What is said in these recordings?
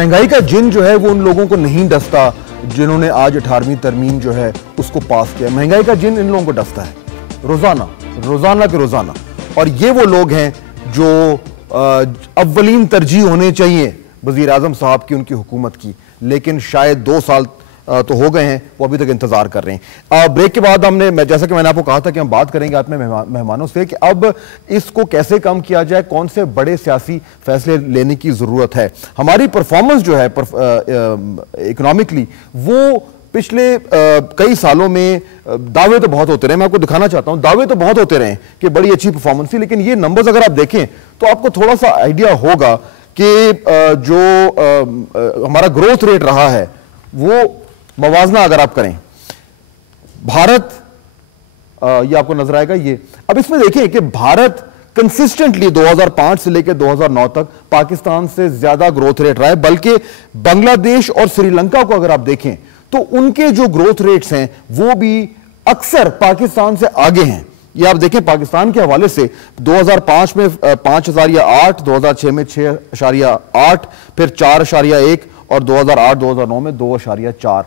महंगाई का जिन जो है वो उन लोगों को नहीं डसता जिन्होंने आज 18वीं तरमीम जो है उसको पास किया। महंगाई का जिन इन लोगों को डसता है रोजाना के रोजाना, और ये वो लोग हैं जो अव्वलीन तरजीह होने चाहिए वजीर आजम साहब की, उनकी हुकूमत की, लेकिन शायद 2 साल तो हो गए हैं, वो अभी तक इंतजार कर रहे हैं। ब्रेक के बाद जैसा कि मैंने आपको कहा था कि हम बात करेंगे अपने मेहमानों से कि अब इसको कैसे कम किया जाए, कौन से बड़े सियासी फैसले लेने की जरूरत है। हमारी परफॉर्मेंस जो है इकोनॉमिकली वो पिछले कई सालों में दावे तो बहुत होते रहे, मैं आपको दिखाना चाहता हूं, दावे तो बहुत होते रहे कि बड़ी अच्छी परफॉर्मेंस थी, लेकिन ये नंबर्स अगर आप देखें तो आपको थोड़ा सा आइडिया होगा कि जो हमारा ग्रोथ रेट रहा है वो मवाजना अगर आप करें, भारत ये आपको नजर आएगा ये। अब इसमें देखिए कि भारत कंसिस्टेंटली 2005 से लेकर 2009 तक पाकिस्तान से ज्यादा ग्रोथ रेट रहा है, बल्कि बांग्लादेश और श्रीलंका को अगर आप देखें तो उनके जो ग्रोथ रेट्स हैं वो भी अक्सर पाकिस्तान से आगे हैं। ये आप देखें पाकिस्तान के हवाले से 2005 में 5.8, 2006 में 6.8, फिर 4.1 और 2008-2009 में 2.4।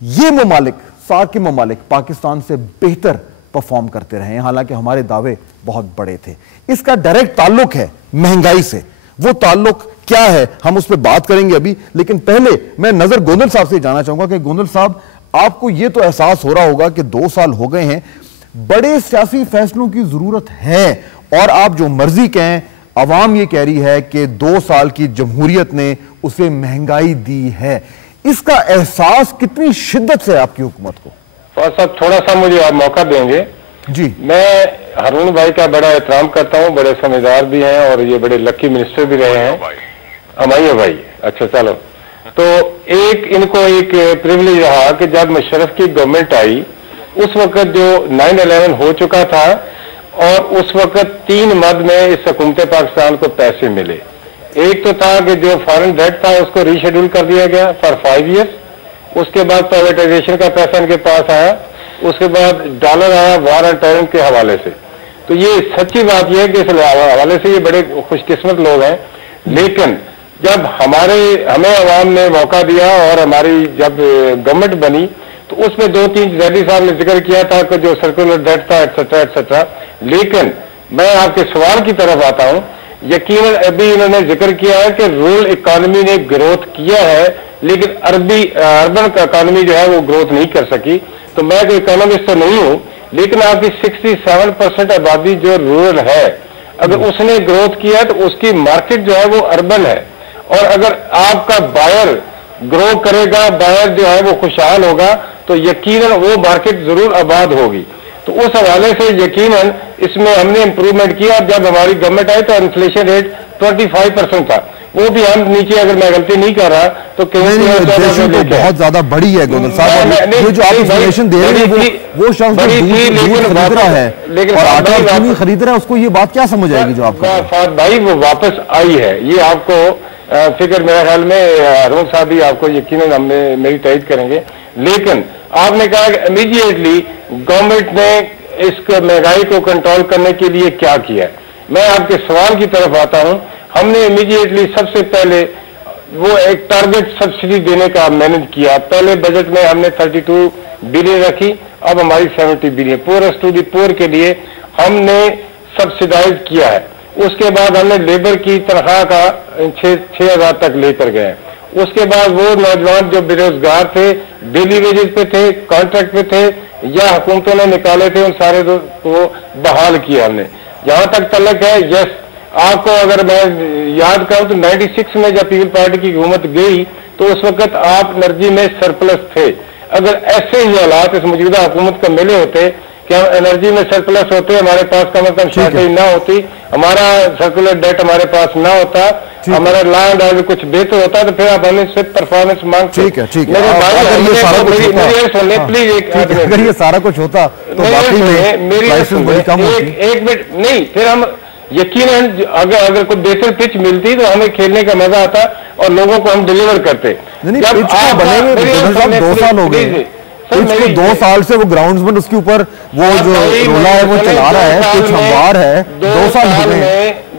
ये ममालिक, सार्क के ममालिक पाकिस्तान से बेहतर परफॉर्म करते रहे हैं, हालांकि हमारे दावे बहुत बड़े थे। इसका डायरेक्ट ताल्लुक है महंगाई से। वो ताल्लुक क्या है हम उस पर बात करेंगे अभी, लेकिन पहले मैं नजर गोंदल साहब से जानना चाहूंगा कि गोंदल साहब, आपको ये तो एहसास हो रहा होगा कि 2 साल हो गए हैं, बड़े सियासी फैसलों की जरूरत है, और आप जो मर्जी कहें, अवाम ये कह रही है कि 2 साल की जमहूरियत ने उसे महंगाई दी है। इसका एहसास कितनी शिद्दत से आपकी हुकूमत को? साहब थोड़ा सा मुझे आप मौका देंगे जी। मैं हारून भाई का बड़ा एहतराम करता हूँ, बड़े समझदार भी हैं और ये बड़े लकी मिनिस्टर भी रहे हैं। अमाइया भाई, अच्छा चलो। तो इनको एक प्रिविलेज रहा कि जब मुशर्रफ की गवर्नमेंट आई उस वक्त जो 9/11 हो चुका था, और उस वक्त 3 मद में इस हुकूमत पाकिस्तान को पैसे मिले। एक तो था कि जो फॉरेन डेट था उसको रीशेड्यूल कर दिया गया फॉर 5 ईयर्स। उसके बाद प्राइवेटाइजेशन का पैसा इनके पास आया। उसके बाद डॉलर आया वार एंड टेरर के हवाले से। तो ये सच्ची बात यह है कि इस हवाले से ये बड़े खुशकिस्मत लोग हैं। लेकिन जब हमें अवाम ने मौका दिया और हमारी जब गवर्नमेंट बनी तो उसमें 2-3 जैदी साहब ने जिक्र किया था कि जो सर्कुलर डेट था एटसेट्रा एटसेट्रा। लेकिन मैं आपके सवाल की तरफ आता हूं। यकीनन अभी इन्होंने जिक्र किया है कि रूरल इकोनॉमी ने ग्रोथ किया है, लेकिन अर्बन इकोनॉमी जो है वो ग्रोथ नहीं कर सकी। तो मैं कोई इकोनॉमिस्ट तो नहीं हूं, लेकिन आपकी 67% आबादी जो रूरल है, अगर उसने ग्रोथ किया तो उसकी मार्केट जो है वो अर्बन है। और अगर आपका बायर ग्रो करेगा, बायर जो है वो खुशहाल होगा, तो यकीनन वो मार्केट जरूर आबाद होगी। तो उस हवाले से यकीनन इसमें हमने इंप्रूवमेंट किया। जब हमारी गवर्नमेंट आई तो इन्फ्लेशन रेट 25% था, वो भी हम नीचे, अगर मैं गलती नहीं कर रहा तो तो बहुत ज्यादा बड़ी है गोंदल साहब। ये जो आप इंफॉर्मेशन दे रहे हैं वो शख्स खरीद रहा है और आटा चीनी खरीद रहा है, उसको ये बात क्या समझ आएगी जो आपका भाई वो वापस आई है। ये आपको फिक्र मेरे ख्याल में हारून साहब भी आपको यकीनन हमने मेरी तारीफ करेंगे। लेकिन आपने कहा कि इमीडिएटली गवर्नमेंट ने इस महंगाई को कंट्रोल करने के लिए क्या किया। मैं आपके सवाल की तरफ आता हूं। हमने इमीडिएटली सबसे पहले वो एक टारगेट सब्सिडी देने का मैनेज किया। पहले बजट में हमने 32 बिलियन रखी, अब हमारी 70 billion poorest to the poor के लिए हमने सब्सिडाइज किया है। उसके बाद हमने लेबर की तनख्वाह का 6,000 तक लेकर गए। उसके बाद वो नौजवान जो बेरोजगार थे, डेली वेजेस पे थे, कॉन्ट्रैक्ट पे थे या हुकूमतों ने निकाले थे, उन सारे को बहाल किया हमने। जहां तक तलक है, यस, आपको अगर मैं याद करूं तो 96 में जब पीपल पार्टी की हुकूमत गई तो उस वक्त आप एनर्जी में सरप्लस थे। अगर ऐसे ही हालात इस मौजूदा हुकूमत को मिले होते कि हम एनर्जी में सरप्लस होते, हमारे पास कम से कम शॉर्टेज ना होती, हमारा सर्कुलर डेट हमारे पास ना होता, हमारा लॉ एंड ऑर्डर कुछ बेहतर होता, तो फिर आप हमें सिर्फ परफॉर्मेंस मांगते। ठीक है, ठीक है। अगर ये सारा कुछ होता तो मेरी एक मिनट नहीं, फिर हम यकीनन अगर कोई बेहतर पिच मिलती तो हमें खेलने का मजा आता और लोगों को हम डिलीवर करते। जब 2 साल हो गए, पिच 2 साल से वो ग्राउंड्समैन उसके ऊपर वो जो रोला है वो चला रहा है, पिच हमवार है। 2 साल में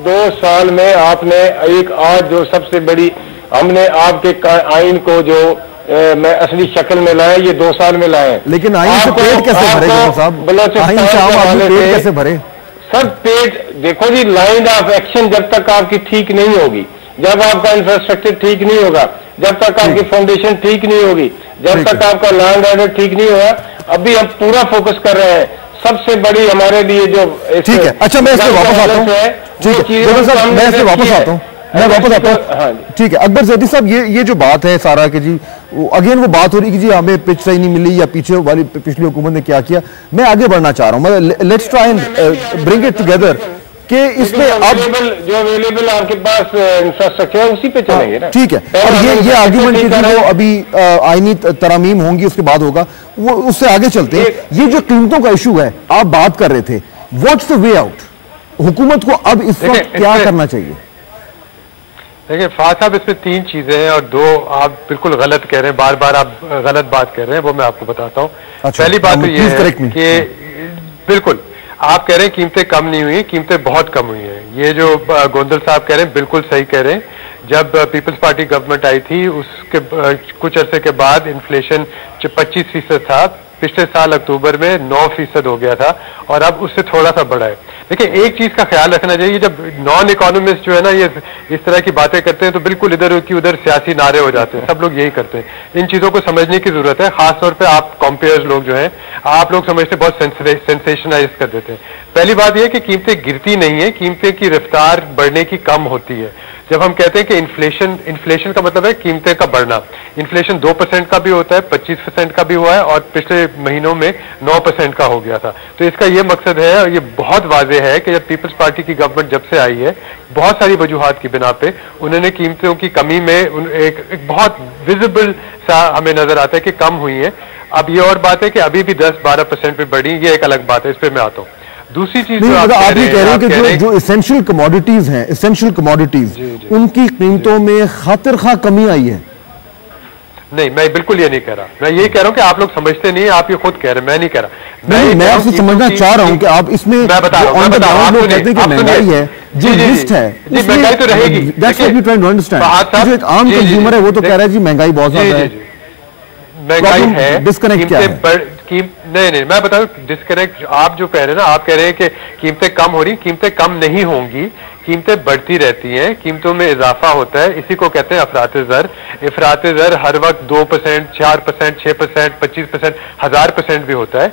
2 साल में आपने एक आज जो सबसे बड़ी हमने आपके आइन को जो मैं असली शक्ल में लाया, ये 2 साल में लाए। लेकिन आइन से पेट कैसे भरे साहब? आइन से आम आदमी पेट कैसे भरे? सर पेट देखो जी, लाइन ऑफ एक्शन जब तक आपकी ठीक नहीं होगी, जब आपका इंफ्रास्ट्रक्चर ठीक नहीं होगा, जब तक आपकी फाउंडेशन ठीक नहीं होगी, जब तक आपका लैंड ऑर्डर ठीक नहीं होगा। अभी हम पूरा फोकस कर रहे हैं, सबसे बड़ी हमारे लिए जो ठीक है। अच्छा मैं इसमें वापस आता हूँ, ठीक है मैं इसमें वापस आता हूँ, मैं वापस आता हूँ। ठीक है अकबर ज़ैदी साहब, ये जो बात है सारा कि जी अगेन वो बात हो रही कि जी हमें पिच सही नहीं मिली या पीछे वाली पिछली हुकूमत ने क्या किया। मैं आगे बढ़ना चाह रहा हूँ, let's try and bring it together कि इसमें अब जो अवेलेबल आपके पास इंफ्रास्ट्रक्चर है उसी पे चलेंगे ना। ठीक है। और ये आर्गुमेंट की जो अभी आईनी तरमीम होंगी उसके बाद होगा, वो उससे आगे चलते हैं। ये जो कीमतों का इशू है आप बात कर रहे थे, व्हाट्स द वे आउट? हुकूमत को अब इस वक्त क्या करना चाहिए? देखिए फाज साहब, इसमें 3 चीजें हैं और 2 आप बिल्कुल गलत कह रहे हैं, बार बार आप गलत बात कह रहे हैं, वो मैं आपको बताता हूँ। अच्छा, पहली बात तो ये है कि बिल्कुल आप कह रहे हैं कीमतें कम नहीं हुई, कीमतें बहुत कम हुई हैं। ये जो गोंदल साहब कह रहे हैं बिल्कुल सही कह रहे हैं। जब पीपल्स पार्टी गवर्नमेंट आई थी उसके कुछ अरसे के बाद इन्फ्लेशन 25% था, पिछले साल अक्टूबर में 9% हो गया था और अब उससे थोड़ा सा बढ़ा है। देखिए एक चीज का ख्याल रखना चाहिए, जब नॉन इकोनॉमिस्ट जो है ना ये इस तरह की बातें करते हैं तो बिल्कुल इधर की उधर सियासी नारे हो जाते हैं, सब लोग यही करते हैं। इन चीजों को समझने की जरूरत है, खासतौर पे आप कॉम्पेयर्स लोग जो हैं आप लोग समझते बहुत सेंसेशनाइज कर देते हैं। पहली बात यह कि कीमतें गिरती नहीं है, कीमतें की रफ्तार बढ़ने की कम होती है। जब हम कहते हैं कि इन्फ्लेशन का मतलब है कीमतें का बढ़ना। इन्फ्लेशन 2% का भी होता है, 25% का भी हुआ है और पिछले महीनों में 9% का हो गया था। तो इसका ये मकसद है और ये बहुत वाज़ेह है कि जब पीपल्स पार्टी की गवर्नमेंट जब से आई है, बहुत सारी वजूहात की बिना पे उन्होंने कीमतों की कमी में एक बहुत विजिबल सा हमें नजर आता है कि कम हुई है। अब ये और बात है कि अभी भी 10-12% पे बढ़ी, ये एक अलग बात है, इस पर मैं आता हूँ। दूसरी चीज नहीं, मतलब आप ये कह रहे हैं कि जो एसेंशियल कमोडिटीज हैं, एसेंशियल कमोडिटीज उनकी कीमतों में खातिर खा कमी आई है। नहीं, मैं बिल्कुल ये नहीं कह रहा, मैं ये कह रहा हूँ कि आप लोग समझते नहीं, आप ये खुद कह रहे हैं, मैं नहीं कह रहा। मैं आपसे समझना चाह रहा हूँ कि आप इसमें मैं बता रहा हूँ, लोग कहते हैं कि महंगाई है, जो लिस्ट है महंगाई तो रहेगी, जो एक आम कंज्यूमर है वो तो कह रहा है जी महंगाई बहुत ज्यादा है, महंगाई है, डिस्कनेक्ट क्या है? नहीं मैं बताऊं डिस्कनेक्ट आप जो कह रहे हैं ना, आप कह रहे हैं कि कीमतें कम हो रही, कीमतें कम नहीं होंगी, कीमतें बढ़ती रहती हैं, कीमतों में इजाफा होता है, इसी को कहते हैं अफरात ज़र। अफरात ज़र हर वक्त 2%, 4%, 6%, 25%, 1000% भी होता है।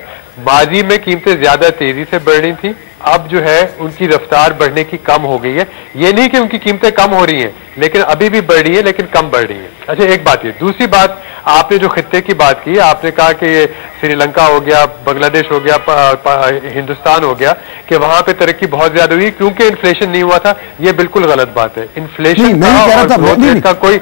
माजी में कीमतें ज्यादा तेजी से बढ़ रही थी, अब जो है उनकी रफ्तार बढ़ने की कम हो गई है। ये नहीं कि उनकी कीमतें कम हो रही हैं, लेकिन अभी भी बढ़ रही है, लेकिन कम बढ़ रही है। अच्छा एक बात ये, दूसरी बात आपने जो खित्ते की बात की, आपने कहा कि ये श्रीलंका हो गया, बांग्लादेश हो गया, हिंदुस्तान हो गया, कि वहां पे तरक्की बहुत ज्यादा हुई क्योंकि इन्फ्लेशन नहीं हुआ था। ये बिल्कुल गलत बात है। इन्फ्लेशन का कोई